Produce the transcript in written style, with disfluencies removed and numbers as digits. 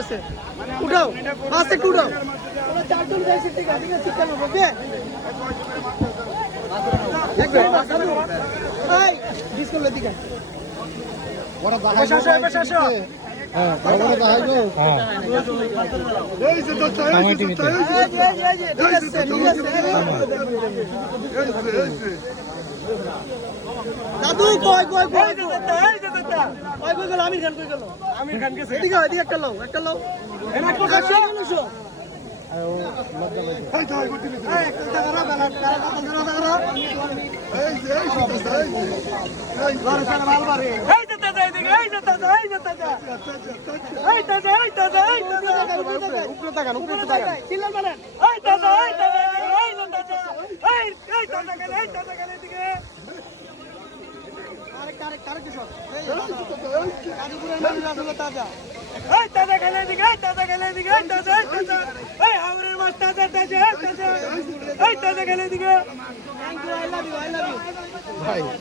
আছে উঠাও মাছ একটু উঠাও আমরা চারজন যাইছি ঠিক আছে চিকেন হবে এই বিস্কুট লই দিকে ওরা দাহাইছো হ্যাঁ তারপরে দাহাইছো হ্যাঁ এই যে দত্তা এই যে দত্তা ঠিক আছে দাদু কই গেল আমির খান গেছে এদিকে একটা লও এনা কোথা গেল শো এই যাই গতি নে এই একটা দাঁড়া তারা দাঁড়া এই যে এই দত্তা এই ঘরে সারা মাল বাড়ি এই দাদা এদিকে এই দাদা উপরে তাকান চিল্লান বলেন এই দাদা এদিকে আরে কি সব এই কাজীপুরের নদী আসলে তাজা এই তাজা গেলে এদিকে এই হাওড়ের মাছ তাজা এই তাজা গেলে এদিকে thank you I love you ভাই